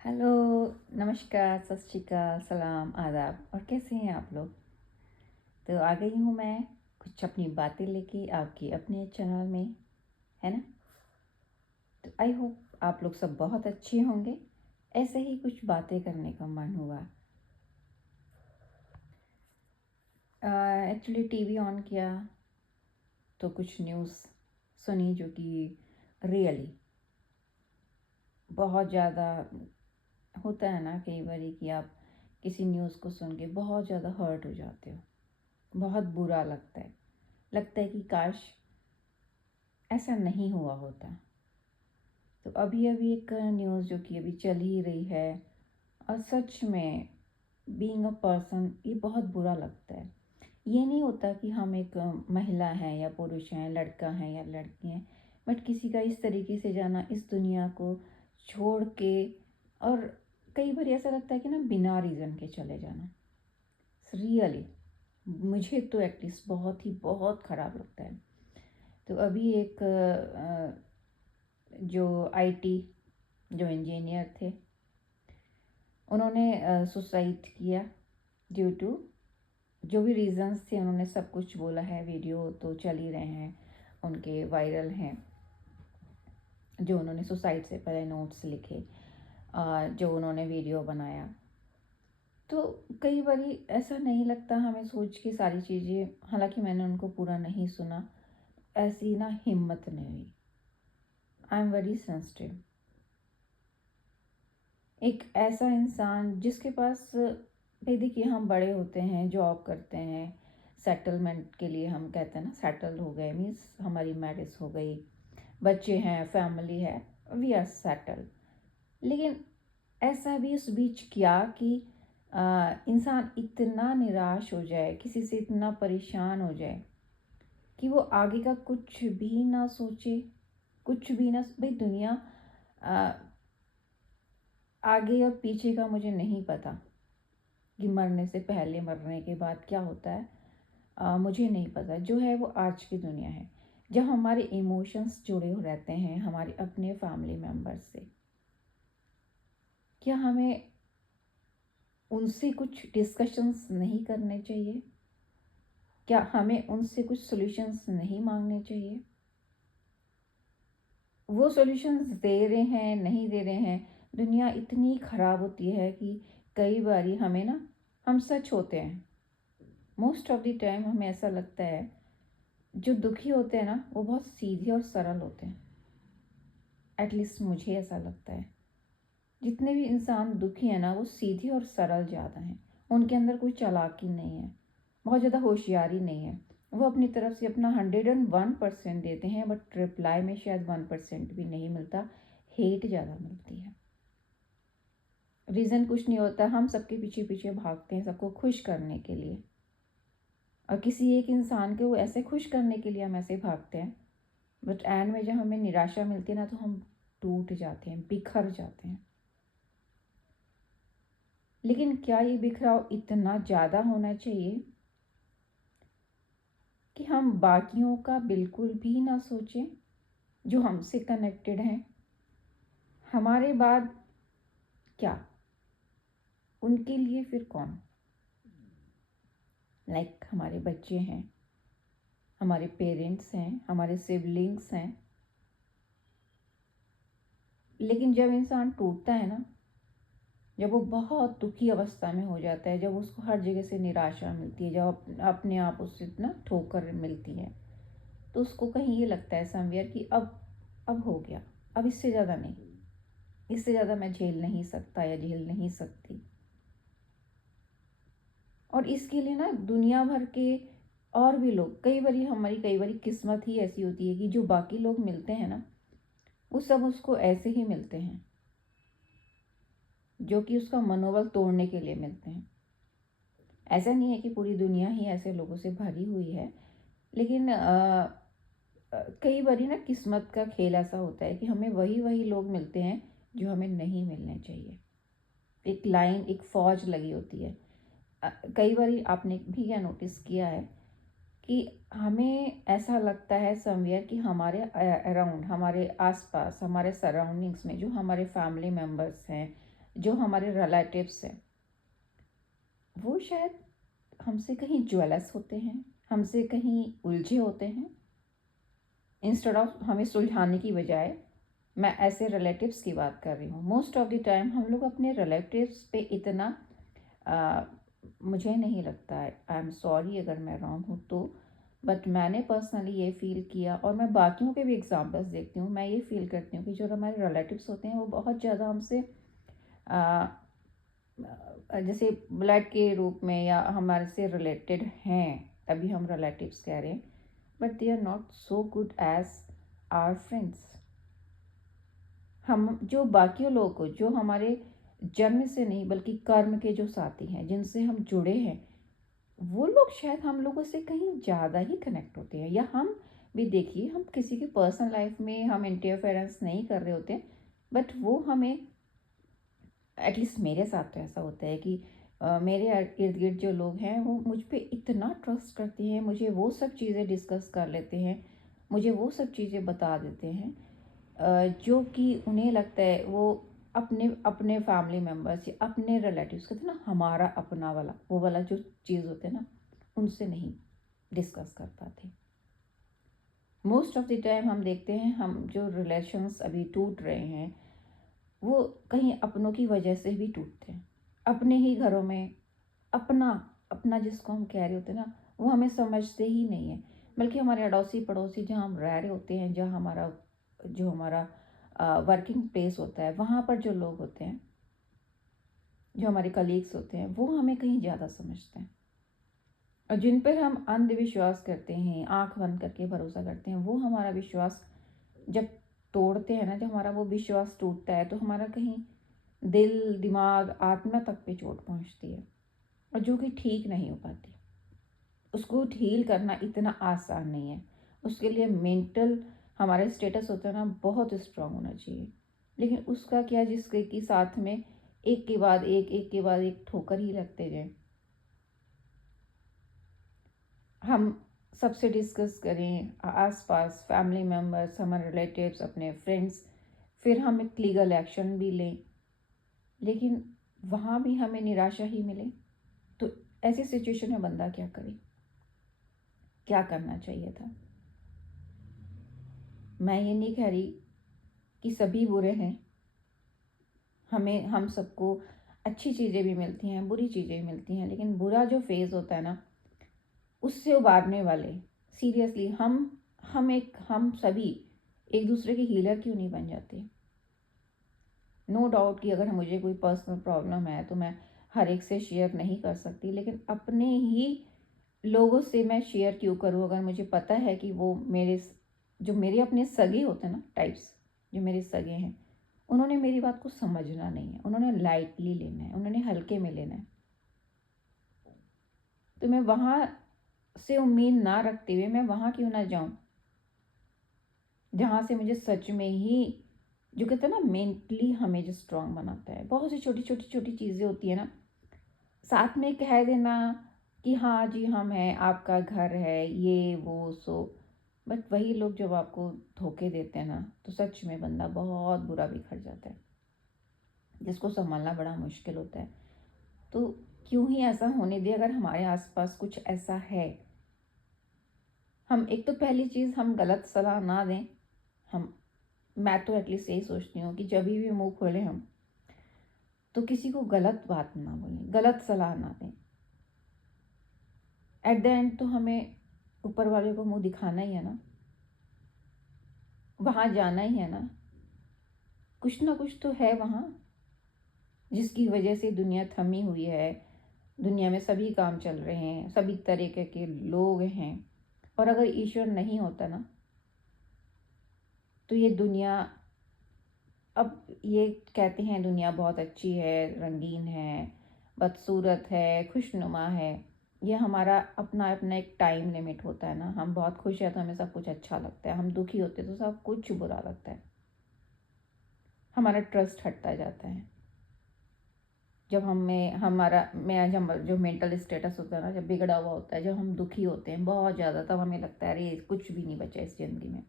Hello, नमस्कार, सत श्री अकाल, सलाम, आदाब और कैसे हैं आप लोग? तो आ गई हूँ मैं कुछ अपनी बातें लेके आपके अपने चैनल में, है ना? तो आई होप आप लोग सब बहुत अच्छे होंगे। ऐसे ही कुछ बातें करने का मन हुआ। एक्चुअली टीवी ऑन किया तो कुछ न्यूज़ सुनी जो कि रियली बहुत ज़्यादा होता है ना कई बारी कि आप किसी न्यूज़ को सुन के बहुत ज़्यादा हर्ट हो जाते हो। बहुत बुरा लगता है कि काश ऐसा नहीं हुआ होता। तो अभी अभी एक न्यूज़ जो कि अभी चल ही रही है और सच में बीइंग अ पर्सन ये बहुत बुरा लगता है। ये नहीं होता कि हम एक महिला हैं या पुरुष हैं, लड़का हैं या लड़की हैं, बट किसी का इस तरीके से जाना इस दुनिया को छोड़ के। और कई बार ऐसा लगता है कि ना बिना रीज़न के चले जाना रियली मुझे तो एटलीस्ट बहुत ख़राब लगता है। तो अभी एक जो आईटी जो इंजीनियर थे उन्होंने सुसाइड किया ड्यू टू जो भी रीज़न्स थे। उन्होंने सब कुछ बोला है, वीडियो तो चल ही रहे हैं उनके, वायरल हैं। जो उन्होंने सुसाइड से पहले नोट्स लिखे, जो उन्होंने वीडियो बनाया। तो कई बारी ऐसा नहीं लगता हमें सोच के सारी चीज़ें, हालांकि मैंने उनको पूरा नहीं सुना, ऐसी ना हिम्मत नहीं हुई। I am very sensitive. एक ऐसा इंसान जिसके पास, भाई देखिए हम बड़े होते हैं, जॉब करते हैं, सेटलमेंट के लिए हम कहते हैं ना सेटल हो गए, मीन्स हमारी मैरिज हो गई, बच्चे हैं, फैमिली है, वी आर सेटल। लेकिन ऐसा भी उस बीच किया कि इंसान इतना निराश हो जाए, किसी से इतना परेशान हो जाए कि वो आगे का कुछ भी ना सोचे, कुछ भी ना। भाई दुनिया आगे और पीछे का मुझे नहीं पता कि मरने से पहले मरने के बाद क्या होता है, मुझे नहीं पता। जो है वो आज की दुनिया है, जब हमारे इमोशंस जुड़े हो रहते हैं हमारे अपने फैमिली मेम्बर्स से। क्या हमें उनसे कुछ डिस्कशंस नहीं करने चाहिए? क्या हमें उनसे कुछ सॉल्यूशंस नहीं मांगने चाहिए? वो सॉल्यूशंस दे रहे हैं, नहीं दे रहे हैं, दुनिया इतनी ख़राब होती है कि कई बारी हमें ना, हम सच होते हैं मोस्ट ऑफ द टाइम। हमें ऐसा लगता है जो दुखी होते हैं ना वो बहुत सीधे और सरल होते हैं। एटलीस्ट मुझे ऐसा लगता है जितने भी इंसान दुखी हैं ना वो सीधे और सरल ज़्यादा हैं। उनके अंदर कोई चालाकी नहीं है, बहुत ज़्यादा होशियारी नहीं है। वो अपनी तरफ से अपना 101% देते हैं, बट रिप्लाई में शायद 1% भी नहीं मिलता, हेट ज़्यादा मिलती है। रीज़न कुछ नहीं होता, हम सबके पीछे पीछे भागते हैं सबको खुश करने के लिए, और किसी एक इंसान को ऐसे खुश करने के लिए हम ऐसे भागते हैं, बट एंड में जब हमें निराशा मिलती है ना तो हम टूट जाते हैं, बिखर जाते हैं। लेकिन क्या ये बिखराव इतना ज़्यादा होना चाहिए कि हम बाकियों का बिल्कुल भी ना सोचें, जो हमसे कनेक्टेड हैं? हमारे बाद क्या, उनके लिए फिर कौन? लाइक हमारे बच्चे हैं, हमारे पेरेंट्स हैं, हमारे सिबलिंग्स हैं। लेकिन जब इंसान टूटता है ना, जब वो बहुत दुखी अवस्था में हो जाता है, जब उसको हर जगह से निराशा मिलती है, जब अपने आप उससे इतना ठोकर मिलती है, तो उसको कहीं ये लगता है समवेयर कि अब हो गया, अब इससे ज़्यादा नहीं, इससे ज़्यादा मैं झेल नहीं सकता या झेल नहीं सकती। और इसके लिए ना दुनिया भर के और भी लोग, कई बारी किस्मत ही ऐसी होती है कि जो बाकी लोग मिलते हैं ना वो सब उसको ऐसे ही मिलते हैं, जो कि उसका मनोबल तोड़ने के लिए मिलते हैं। ऐसा नहीं है कि पूरी दुनिया ही ऐसे लोगों से भरी हुई है, लेकिन कई बारी ना किस्मत का खेल ऐसा होता है कि हमें वही वही लोग मिलते हैं जो हमें नहीं मिलने चाहिए। एक लाइन, एक फौज लगी होती है। कई बारी आपने भी क्या नोटिस किया है कि हमें ऐसा लगता है समवेयर कि हमारे अराउंड, हमारे आसपास, हमारे सराउंडिंग्स में जो हमारे फैमिली मेम्बर्स हैं, जो हमारे रिलेटिव्स हैं वो शायद हमसे कहीं ज्वेलस होते हैं, हमसे कहीं उलझे होते हैं। इंस्टेड ऑफ हमें सुलझाने की बजाय, मैं ऐसे रिलेटिव्स की बात कर रही हूँ, मोस्ट ऑफ द टाइम हम लोग अपने रिलेटिव्स पे इतना मुझे नहीं लगता है, आई एम सॉरी अगर मैं रॉन्ग हूँ तो, बट मैंने पर्सनली ये फील किया और मैं बाकियों के भी एग्जांपल्स देखती हूँ, मैं ये फील करती हूँ कि जो हमारे रिलेटिव्स होते हैं वो बहुत ज़्यादा हमसे जैसे ब्लड के रूप में या हमारे से रिलेटेड हैं, तभी हम रिलेटिव्स कह रहे हैं, but they are not so good as our friends. हम जो बाकी लोगों को, जो हमारे जन्म से नहीं बल्कि कर्म के जो साथी हैं जिनसे हम जुड़े हैं, वो लोग शायद हम लोगों से कहीं ज़्यादा ही कनेक्ट होते हैं। या हम भी देखिए, हम किसी की पर्सनल लाइफ में हम इंटरफेरेंस नहीं कर रहे होते, बट वो हमें, एटलीस्ट मेरे साथ तो ऐसा होता है कि मेरे इर्द गिर्द जो लोग हैं वो मुझ पे इतना ट्रस्ट करते हैं, मुझे वो सब चीज़ें डिस्कस कर लेते हैं, मुझे वो सब चीज़ें बता देते हैं जो कि उन्हें लगता है वो अपने अपने फैमिली मेम्बर्स या अपने रिलेटिव्स, कहते हैं ना हमारा अपना वाला, वो वाला जो चीज़ होते हैं ना, उनसे नहीं डिस्कस कर पाते। मोस्ट ऑफ द टाइम हम देखते हैं, हम जो रिलेशंस अभी टूट रहे हैं वो कहीं अपनों की वजह से भी टूटते हैं। अपने ही घरों में अपना अपना जिसको हम कह रहे होते हैं ना, वो हमें समझते ही नहीं है, बल्कि हमारे अड़ोसी पड़ोसी जहाँ हम रह रहे होते हैं, जहाँ हमारा जो हमारा वर्किंग प्लेस होता है, वहाँ पर जो लोग होते हैं, जो हमारे कलीग्स होते हैं, वो हमें कहीं ज़्यादा समझते हैं। और जिन पर हम अंधविश्वास करते हैं, आंख बंद करके भरोसा करते हैं, वो हमारा विश्वास जब तोड़ते हैं ना, जब हमारा वो विश्वास टूटता है, तो हमारा कहीं दिल, दिमाग, आत्मा तक पे चोट पहुंचती है, और जो कि ठीक नहीं हो पाती। उसको हील करना इतना आसान नहीं है। उसके लिए मेंटल हमारा स्टेटस होता है ना, बहुत स्ट्रांग होना चाहिए। लेकिन उसका क्या, जिसके कि साथ में एक के बाद एक के बाद एक ठोकर ही लगते जाए। हम सबसे डिस्कस करें, आसपास फैमिली मेम्बर्स, हमारे रिलेटिव्स, अपने फ्रेंड्स, फिर हम एक लीगल एक्शन भी लें, लेकिन वहाँ भी हमें निराशा ही मिले, तो ऐसी सिचुएशन में बंदा क्या करे, क्या करना चाहिए था। मैं ये नहीं कह रही कि सभी बुरे हैं, हम सबको अच्छी चीज़ें भी मिलती हैं, बुरी चीज़ें भी मिलती हैं, लेकिन बुरा जो फेज़ होता है ना, उससे उबारने वाले, सीरियसली हम सभी एक दूसरे के हीलर क्यों नहीं बन जाते। नो डाउट कि अगर मुझे कोई पर्सनल प्रॉब्लम है तो मैं हर एक से शेयर नहीं कर सकती, लेकिन अपने ही लोगों से मैं शेयर क्यों करूँ, अगर मुझे पता है कि वो जो मेरे अपने सगे होते हैं ना, टाइप्स, जो मेरे सगे हैं, उन्होंने मेरी बात को समझना नहीं है, उन्होंने लाइटली लेना है, उन्होंने हल्के में लेना है। तो मैं वहाँ से उम्मीद ना रखते हुए मैं वहाँ क्यों ना जाऊँ जहाँ से मुझे सच में ही, जो कहते हैं ना, मेंटली हमें जो स्ट्रांग बनाता है। बहुत सी छोटी छोटी छोटी चीज़ें होती है ना, साथ में कह देना कि हाँ जी हम हैं, आपका घर है, ये वो सो, बट वही लोग जब आपको धोखे देते हैं ना, तो सच में बंदा बहुत बुरा बिखर जाता है, जिसको संभालना बड़ा मुश्किल होता है। तो क्यों ही ऐसा होने दे, अगर हमारे आसपास कुछ ऐसा है, हम एक तो पहली चीज़, हम गलत सलाह ना दें। हम मैं तो एटलीस्ट यही सोचती हूँ कि जब भी मुंह खोलें हम, तो किसी को गलत बात ना बोलें, गलत सलाह ना दें। एट द एंड तो हमें ऊपर वाले को मुंह दिखाना ही है ना, वहाँ जाना ही है ना, कुछ ना कुछ तो है वहाँ, जिसकी वजह से दुनिया थमी हुई है, दुनिया में सभी काम चल रहे हैं, सभी तरीके के लोग हैं, और अगर ईश्वर नहीं होता ना, तो ये दुनिया, अब ये कहते हैं दुनिया बहुत अच्छी है, रंगीन है, बदसूरत है, खुशनुमा है, ये हमारा अपना अपना एक टाइम लिमिट होता है ना। हम बहुत खुश हैं तो हमें सब कुछ अच्छा लगता है, हम दुखी होते तो सब कुछ बुरा लगता है, हमारा ट्रस्ट हटता जाता है। जब हमें हमारा मैं जब जो मेंटल स्टेटस होता है ना, जब बिगड़ा हुआ होता है, जब हम दुखी होते हैं बहुत ज़्यादा, तब हमें लगता है अरे कुछ भी नहीं बचा इस ज़िंदगी में।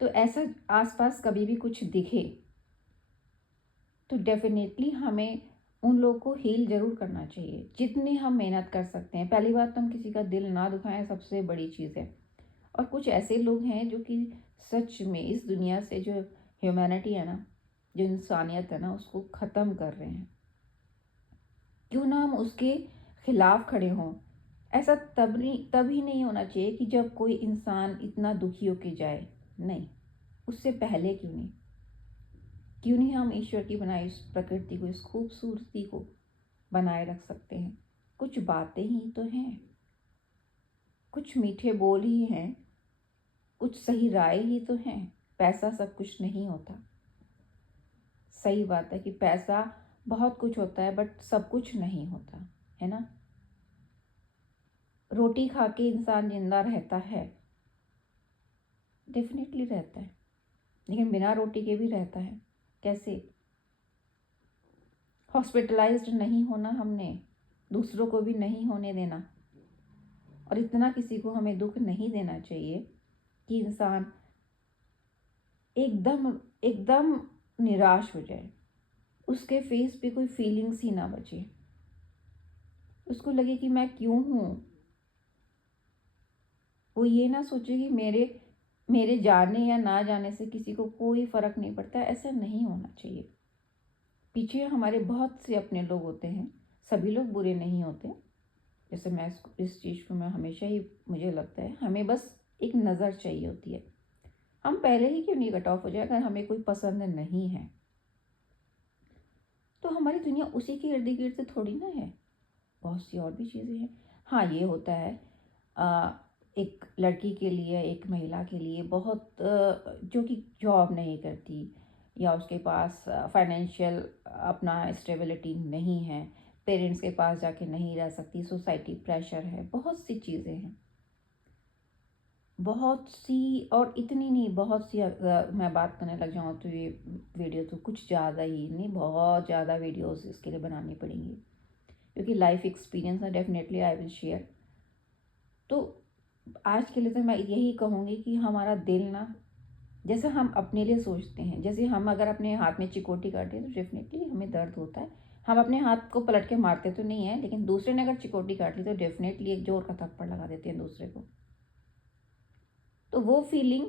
तो ऐसा आसपास कभी भी कुछ दिखे तो डेफिनेटली हमें उन लोगों को हील ज़रूर करना चाहिए, जितनी हम मेहनत कर सकते हैं। पहली बात तो हम किसी का दिल ना दुखाएँ, सबसे बड़ी चीज़ है। और कुछ ऐसे लोग हैं जो कि सच में इस दुनिया से जो ह्यूमैनिटी है ना, जो इंसानियत है ना, उसको ख़त्म कर रहे हैं। क्यों ना हम उसके खिलाफ खड़े हों। ऐसा तभी नहीं होना चाहिए कि जब कोई इंसान इतना दुखी होके जाए, नहीं, उससे पहले क्यों नहीं हम ईश्वर की बनाई इस प्रकृति को, इस खूबसूरती को बनाए रख सकते हैं। कुछ बातें ही तो हैं, कुछ मीठे बोल ही हैं, कुछ सही राय ही तो हैं। पैसा सब कुछ नहीं होता। सही बात है कि पैसा बहुत कुछ होता है, बट सब कुछ नहीं होता, है ना। रोटी खा के इंसान जिंदा रहता है, डेफिनेटली रहता है, लेकिन बिना रोटी के भी रहता है। कैसे? हॉस्पिटलाइज्ड नहीं होना हमने, दूसरों को भी नहीं होने देना, और इतना किसी को हमें दुख नहीं देना चाहिए कि इंसान एकदम एकदम निराश हो जाए, उसके फेस पे कोई फीलिंग्स ही ना बचे, उसको लगे कि मैं क्यों हूँ। वो ये ना सोचे कि मेरे मेरे जाने या ना जाने से किसी को कोई फ़र्क नहीं पड़ता। ऐसा नहीं होना चाहिए। पीछे हमारे बहुत से अपने लोग होते हैं, सभी लोग बुरे नहीं होते। जैसे मैं इस चीज़ को मैं हमेशा ही, मुझे लगता है हमें बस एक नज़र चाहिए होती है। हम पहले ही क्यों नहीं कट ऑफ हो जाए अगर हमें कोई पसंद नहीं है, तो हमारी दुनिया उसी के इर्द गिर्द से थोड़ी ना है, बहुत सी और भी चीज़ें हैं। हाँ, ये होता है एक लड़की के लिए, एक महिला के लिए बहुत जो कि जॉब नहीं करती या उसके पास फाइनेंशियल अपना स्टेबिलिटी नहीं है, पेरेंट्स के पास जाके नहीं रह सकती, सोसाइटी प्रेशर है, बहुत सी चीज़ें हैं, बहुत सी। और इतनी नहीं, बहुत सी। अगर मैं बात करने लग जाऊँ तो ये वीडियो तो कुछ ज़्यादा ही नहीं, बहुत ज़्यादा वीडियोस इसके लिए बनानी पड़ेंगी, क्योंकि लाइफ एक्सपीरियंस है, डेफिनेटली आई विल शेयर। तो आज के लिए तो मैं यही कहूँगी कि हमारा दिल ना, जैसे हम अपने लिए सोचते हैं, जैसे हम अगर अपने हाथ में चिकोटी काटें तो डेफिनेटली हमें दर्द होता है। हम अपने हाथ को पलट के मारते तो नहीं है, लेकिन दूसरे ने अगर चिकोटी काट ली तो डेफिनेटली एक जोर का थप्पड़ लगा देते हैं दूसरे को। तो वो फीलिंग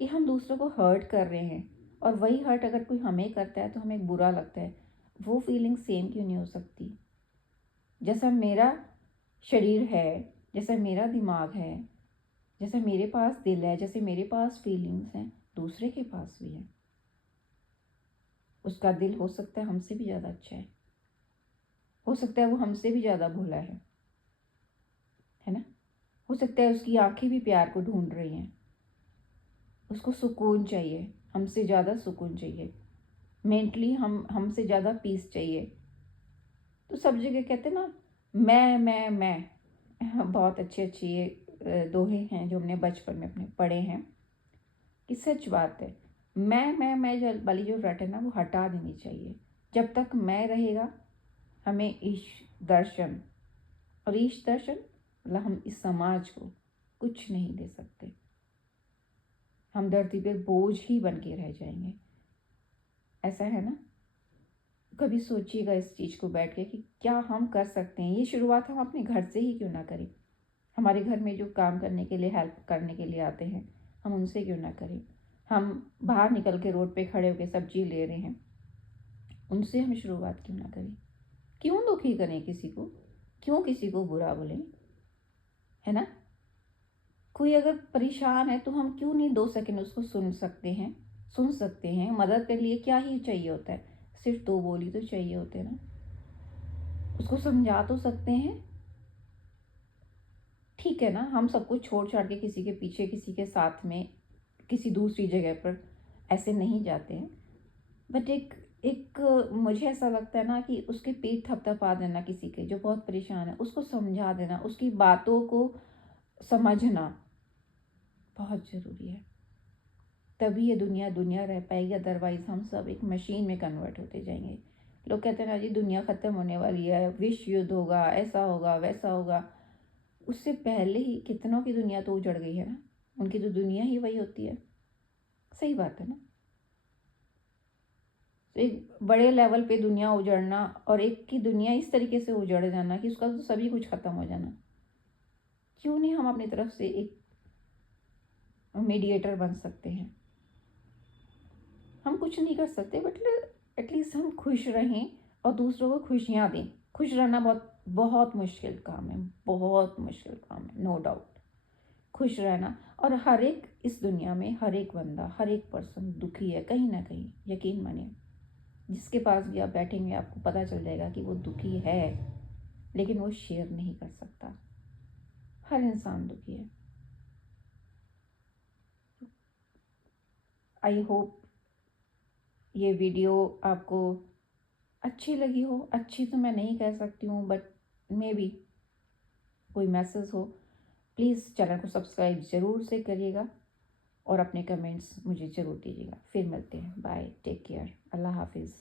कि हम दूसरों को हर्ट कर रहे हैं, और वही हर्ट अगर कोई हमें करता है तो हमें बुरा लगता है, वो फीलिंग सेम क्यों नहीं हो सकती? जैसा मेरा शरीर है, जैसा मेरा दिमाग है, जैसे मेरे पास दिल है, जैसे मेरे पास फीलिंग्स हैं, दूसरे के पास भी है। उसका दिल हो सकता है हमसे भी ज़्यादा अच्छा है, हो सकता है वो हमसे भी ज़्यादा भोला है ना। हो सकता है उसकी आंखें भी प्यार को ढूंढ रही हैं, उसको सुकून चाहिए, हमसे ज़्यादा सुकून चाहिए, मेंटली हमसे ज़्यादा पीस चाहिए। तो सब जगह कहते हैं ना, मैं बहुत अच्छे अच्छे ये दोहे हैं जो हमने बचपन में अपने पढ़े हैं, कि सच बात है। मैं वाली जो रट है ना, वो हटा देनी चाहिए। जब तक मैं रहेगा, हमें ईश दर्शन, और ईश दर्शन मतलब हम इस समाज को कुछ नहीं दे सकते। हम धरती पे बोझ ही बन के रह जाएंगे। ऐसा है ना। कभी सोचिएगा इस चीज़ को बैठ के कि क्या हम कर सकते हैं। ये शुरुआत हम अपने घर से ही क्यों ना करें। हमारे घर में जो काम करने के लिए, हेल्प करने के लिए आते हैं, हम उनसे क्यों ना करें। हम बाहर निकल के रोड पे खड़े होकर सब्जी ले रहे हैं, उनसे हम शुरुआत क्यों ना करें। क्यों दुखी करें किसी को, क्यों किसी को बुरा बोलें, है ना। कोई अगर परेशान है तो हम क्यों नहीं 2 सेकंड उसको सुन सकते हैं। मदद के लिए क्या ही चाहिए होता है, सिर्फ 2 बोली तो चाहिए होते हैं ना। उसको समझा तो सकते हैं। ठीक है ना, हम सब कुछ छोड़ छाड़ के किसी के पीछे, किसी के साथ में, किसी दूसरी जगह पर ऐसे नहीं जाते हैं। बट एक एक मुझे ऐसा लगता है ना कि उसके पेट थपथपा देना, किसी के जो बहुत परेशान है उसको समझा देना, उसकी बातों को समझना बहुत ज़रूरी है। तभी ये दुनिया दुनिया रह पाएगी, अदरवाइज हम सब एक मशीन में कन्वर्ट होते जाएंगे। लोग कहते हैं ना जी दुनिया ख़त्म होने वाली है, विश्व युद्ध होगा, ऐसा होगा वैसा होगा। उससे पहले ही कितनों की दुनिया तो उजड़ गई है ना, उनकी तो दुनिया ही वही होती है। सही बात है ना। तो एक बड़े लेवल पे दुनिया उजड़ना और एक की दुनिया इस तरीके से उजड़ जाना कि उसका तो सभी कुछ ख़त्म हो जाना, क्यों नहीं हम अपनी तरफ से एक मीडिएटर बन सकते हैं। हम कुछ नहीं कर सकते बट एटलीस्ट हम खुश रहें और दूसरों को खुशियाँ दें। खुश रहना बहुत बहुत मुश्किल काम है, बहुत मुश्किल काम है, नो डाउट। खुश रहना, और हर एक इस दुनिया में हर एक बंदा, हर एक पर्सन दुखी है कहीं ना कहीं, यकीन मानिए। जिसके पास भी आप बैठेंगे आपको पता चल जाएगा कि वो दुखी है, लेकिन वो शेयर नहीं कर सकता। हर इंसान दुखी है। आई होप ये वीडियो आपको अच्छी लगी हो। अच्छी तो मैं नहीं कह सकती हूँ बट मे बी कोई मैसेज हो। प्लीज़ चैनल को सब्सक्राइब ज़रूर से करिएगा और अपने कमेंट्स मुझे ज़रूर दीजिएगा। फिर मिलते हैं, बाय, टेक केयर, अल्लाह हाफिज़।